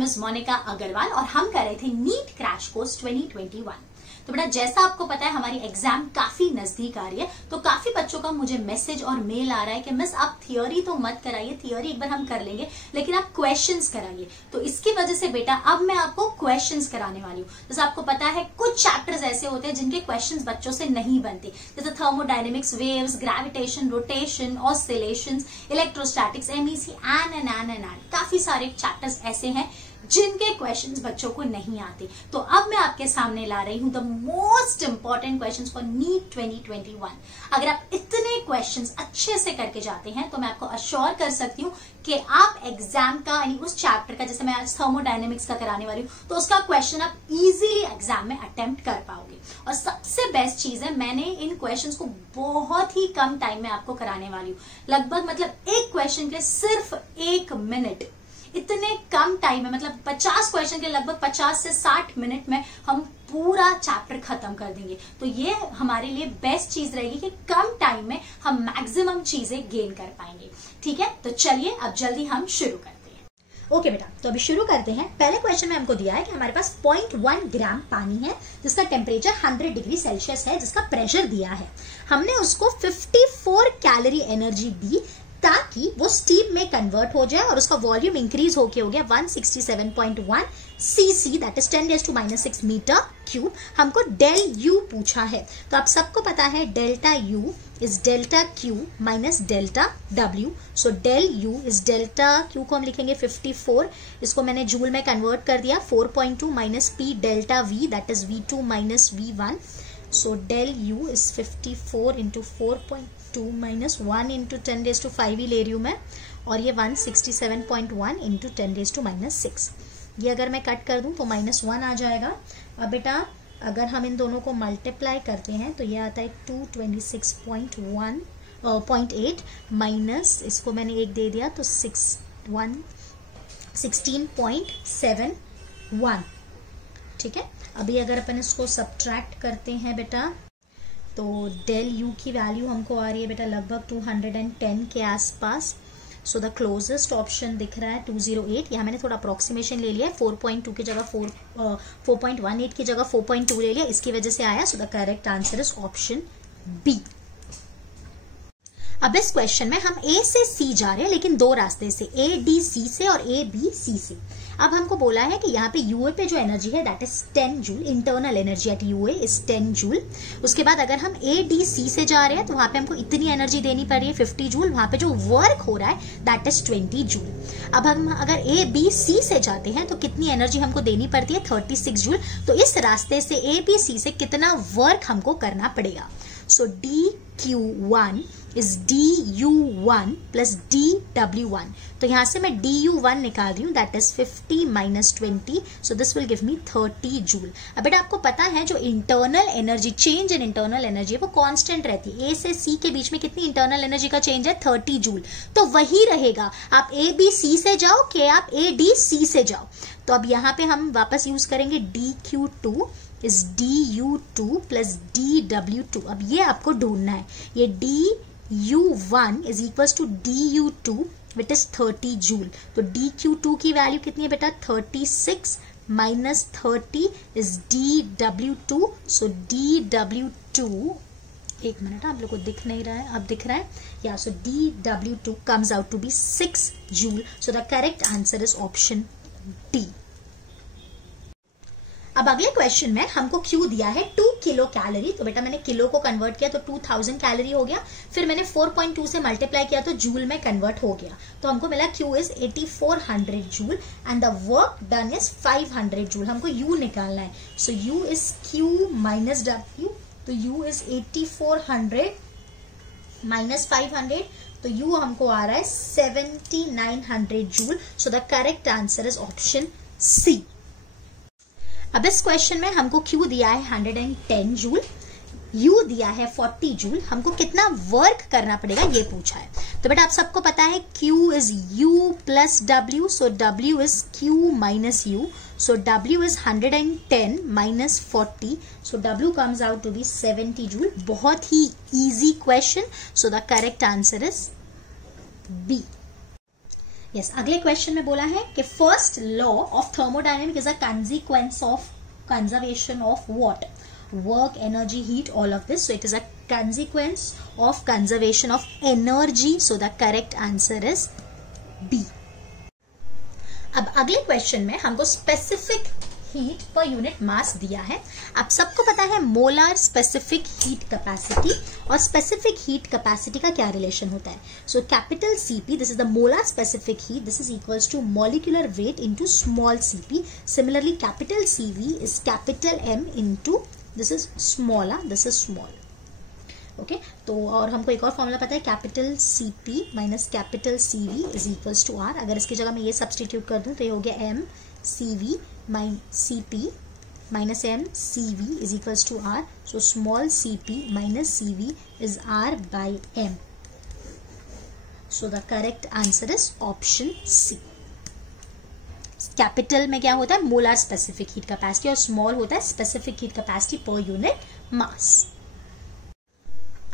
Miss Monika Agarwal और हम कर रहे थे नीट क्रैश कोर्स 2021। तो बेटा जैसा आपको पता है हमारी एग्जाम काफी नजदीक आ रही है, तो काफी बच्चों का मुझे मैसेज और मेल आ रहा है कि मिस आप थियोरी तो मत कराइए, थियोरी एक बार हम कर लेंगे लेकिन आप क्वेश्चंस कराइए। तो इसकी वजह से बेटा अब मैं आपको क्वेश्चंस कराने वाली हूँ। जैसे आपको पता है कुछ चैप्टर्स ऐसे होते हैं जिनके क्वेश्चंस बच्चों से नहीं बनते, जैसे thermodynamics, waves, gravitation, rotation, oscillations, electrostatics, MEC, and काफी सारे चैप्टर्स ऐसे हैं जिनके क्वेश्चंस बच्चों को नहीं आते। तो अब मैं आपके सामने ला रही हूं the most important questions for NEET 2021। अगर आप इतने क्वेश्चंस अच्छे से करके जाते हैं तो मैं आपको अश्योर कर सकती हूं कि आप एग्जाम का यानी उस चैप्टर का, जैसे मैं आज थर्मोडायनेमिक्स का कराने वाली हूं, तो उसका क्वेश्चन आप इजीली एग्जाम में अटेम्प्ट कर पाओगे। और सबसे बेस्ट चीज है, मैंने इन क्वेश्चंस को बहुत ही कम टाइम में आपको कराने वाली हूँ। लगभग मतलब एक क्वेश्चन के सिर्फ 1 मिनट, इतने कम टाइम में, मतलब 50 क्वेश्चन के लगभग 50 से 60 मिनट में हम पूरा चैप्टर खत्म कर देंगे। तो ये हमारे लिए बेस्ट चीज रहेगी कि कम टाइम में हम मैक्सिमम चीजें गेन कर पाएंगे। ठीक है, तो चलिए अब जल्दी हम शुरू करते हैं। ओके बेटा, तो अभी शुरू करते हैं। पहले क्वेश्चन में हमको दिया है कि हमारे पास 0.1 ग्राम पानी है जिसका टेम्परेचर 100 डिग्री सेल्सियस है, जिसका प्रेशर दिया है। हमने उसको 54 कैलोरी एनर्जी दी ताकि वो स्टीम में कन्वर्ट हो जाए और उसका वॉल्यूम इंक्रीज होके हो गया 167.1 cc, that is 10⁻⁻⁶ metre cube. हमको डेल यू पूछा है, तो आप सबको पता है delta U is delta Q minus delta W. So del U is delta Q को हम लिखेंगे 54, इसको मैंने जूल में कन्वर्ट कर दिया, 4.2 minus P delta V, that is V2 minus V1। So del U is 54 into 4.2 minus 1 into 10⁻⁵ ही ले रही हूँ मैं, और ये 167.1 इंटू 10⁻⁻⁶। ये अगर मैं कट कर दूं तो -1 आ जाएगा। अब बेटा अगर हम इन दोनों को मल्टीप्लाई करते हैं तो ये आता है 226.8 माइनस, इसको मैंने 1 दे दिया तो 16.71। ठीक है, अभी अगर अपन इसको सब्ट्रैक्ट करते हैं बेटा तो डेल यू की वैल्यू हमको आ रही है बेटा लगभग 210 के आसपास। सो द क्लोजेस्ट ऑप्शन दिख रहा है 208। यहाँ मैंने थोड़ा अप्रोक्सीमेशन ले लिया है, 4.2 की जगह 4.18 की जगह 4.2 ले लिया, इसकी वजह से आया। So the correct answer is option B. अब इस क्वेश्चन में हम ए से सी जा रहे हैं लेकिन दो रास्ते से, ए डी सी से और ए बी सी से। अब हमको बोला है कि यहाँ पे यूए पे जो एनर्जी है that is 10 joule, internal energy at U A is 10 joule. उसके बाद अगर हम ए डी सी से जा रहे हैं तो वहां पे हमको इतनी एनर्जी देनी पड़ रही है 50 जूल, वहां पे जो वर्क हो रहा है दैट इज 20 जूल। अब हम अगर ए बी सी से जाते हैं तो कितनी एनर्जी हमको देनी पड़ती है 36 जूल। तो इस रास्ते से ए बी सी से कितना वर्क हमको करना पड़ेगा। सो DQ1 is DU1 plus DW1। तो यहां से मैं DU1 निकाल रही हूँ, that is 50 minus 20, so this will give me 30 joule. अब बेटा आपको पता है जो internal energy, change in internal energy है वो कांस्टेंट रहती है। ए से सी के बीच में कितनी इंटरनल एनर्जी का चेंज है 30 जूल, तो वही रहेगा। आप ए बी सी से जाओ कि आप ए डी सी से जाओ। तो अब यहाँ पे हम वापस यूज करेंगे DQ2 is DU2 plus DW2। अब ये आपको ढूंढना है, ये DU1 is equals to DU2 which is 30 joule. तो DQ2 की वैल्यू कितनी है बेटा 36 minus 30 is DW2। So DW2, एक मिनट आप लोग को दिख नहीं रहा है, अब दिख रहा है या। सो DW2 comes out to be 6 joule. So the correct answer is option D. अब अगले क्वेश्चन में हमको क्यू दिया है 2 किलो कैलोरी। तो बेटा मैंने किलो को कन्वर्ट किया तो 2000 कैलोरी हो गया, फिर मैंने 4.2 से मल्टीप्लाई किया तो जूल में कन्वर्ट हो गया। तो हमको मिला Q is 8400 joule and the work done is 500 joule. हमको यू निकालना है। So U is Q minus W, तो यू इज 8400 माइनस 500, तो यू हमको आ रहा है 7900 joule. So the correct answer is option C. अब इस क्वेश्चन में हमको Q दिया है 110 जूल, U दिया है 40 जूल। हमको कितना वर्क करना पड़ेगा ये पूछा है। तो बेटा आप सबको पता है Q is U plus W, so W is Q minus U। So W is 110 minus 40, so W comes out to be 70 joule. बहुत ही easy question, so the correct answer is B. Yes, अगले question में बोला है कि first law of thermodynamic is a consequence of conservation of what? Work, energy, heat, all of this. So it is a consequence of conservation of energy. So the correct answer is B. अब अगले question में हमको specific heat per unit mass दिया है. आप सबको पता है मोलार स्पेसिफिक हीट कैपेसिटी और स्पेसिफिक हीट कैपेसिटी का क्या रिलेशन होता है. So capital Cp, this is the molar specific heat, this is equals to molecular weight into small cp. Similarly capital Cv is capital M into this is small, this is small. Okay, तो और हमको एक और formula पता है, capital Cp minus capital Cv is equals to R. अगर इसकी जगह मैं ये सब्सटीट्यूट कर दूं तो ये हो गया M Cv Cp minus M Cv is equals to R. So small Cp minus Cv is R by M. So the correct answer is option C. Capital में क्या होता है? मोलार स्पेसिफिक हीट कैपेसिटी और small होता है specific heat capacity per unit mass.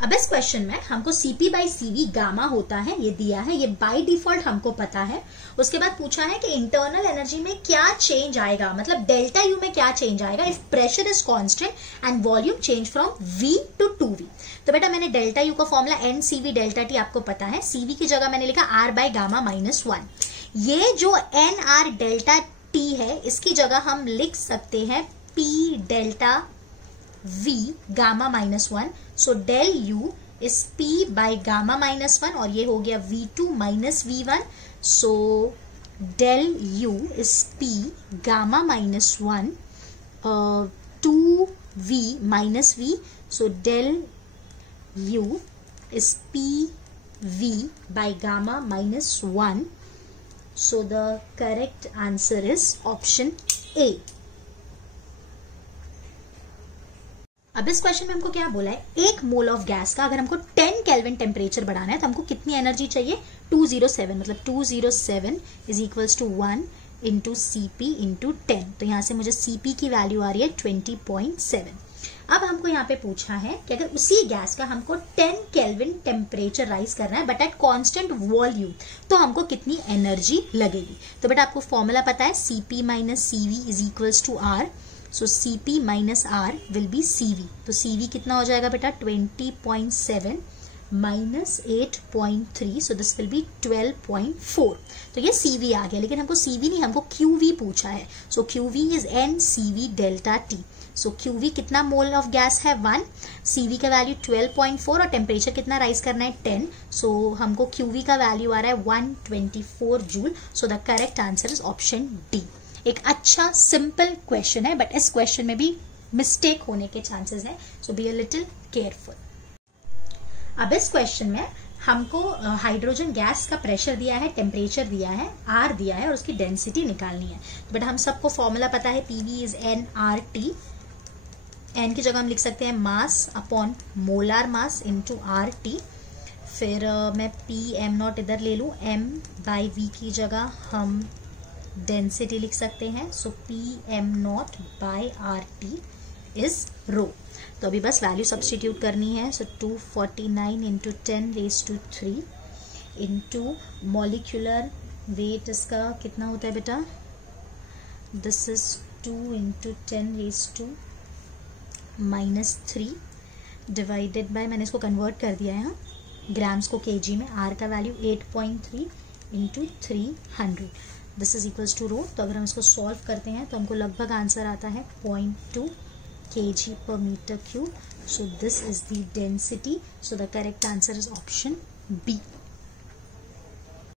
अब इस question में हमको Cp बाई Cv गामा होता है, ये दिया है, ये बाय डिफॉल्ट हमको पता है. उसके बाद पूछा है कि इंटरनल एनर्जी में क्या चेंज आएगा, मतलब डेल्टा यू में क्या चेंज आएगा if pressure is constant and volume change from V to 2V. तो बेटा मैंने डेल्टा यू का फॉर्मूला NCV डेल्टा T आपको पता है. Cv की जगह मैंने लिखा R बाई गामा माइनस 1. ये जो NR डेल्टा T है इसकी जगह हम लिख सकते हैं P delta V gamma minus 1. So del U is P by gamma minus 1 और ये हो गया V2 minus V1. So del U is P gamma minus 1 2V minus V. So del U is P V by gamma minus 1. So the correct answer is option A. अब इस question में हमको क्या बोला है, एक मोल ऑफ गैस का अगर हमको 10 केल्विन टेम्परेचर बढ़ाना है तो हमको कितनी एनर्जी चाहिए? 207, मतलब 207 is equals to 1 into Cp into 10. तो यहाँ से मुझे Cp की वैल्यू आ रही है 20.7. अब हमको यहाँ पे पूछा है कि अगर उसी गैस का हमको 10 केल्विन टेम्परेचर राइज करना है बट एट कांस्टेंट वॉल्यूम तो हमको कितनी एनर्जी लगेगी. तो बेटा आपको फॉर्मूला पता है, Cp minus Cv is equals to R. So Cp minus R will be Cv. तो Cv कितना हो जाएगा बेटा? 20.7 minus 8.3. So this will be 12.4. तो ये Cv आ गया, लेकिन हमको Cv नहीं, हमको Qv पूछा है. सो Qv is NCV delta T. So Qv कितना मोल ऑफ गैस है? 1. Cv का वैल्यू 12.4 और टेम्परेचर कितना राइज करना है? 10. सो हमको Qv का वैल्यू आ रहा है 124 joule. So the correct answer is option D. एक अच्छा सिंपल क्वेश्चन है बट इस क्वेश्चन में भी मिस्टेक होने के चांसेस है. सो बी अ लिटिल केयरफुल. अब इस क्वेश्चन में हमको हाइड्रोजन गैस का प्रेशर दिया है, टेम्परेचर दिया है, R दिया है और उसकी डेंसिटी निकालनी है. बट हम सबको फॉर्मूला पता है, PV इज NRT. N की जगह हम लिख सकते हैं mass upon molar mass into RT. फिर मैं PM0 इधर ले लूँ, M बाई V की जगह हम डेंसिटी लिख सकते हैं. So PM0 by RT is rho. तो अभी बस वैल्यू सब्सटीट्यूट करनी है. So 249 into 10 raise to 3 into molecular weight इसका कितना होता है बेटा? This is 2 into 10 raise to minus 3 divided by, मैंने इसको कन्वर्ट कर दिया है ग्राम्स को केजी में. R का value 8.3 into 300. This is equals to rho. तो अगर हम इसको सॉल्व करते हैं तो हमको लगभग आंसर आता है 0.2 kg per meter cube. So this is the density. So the correct answer is option B.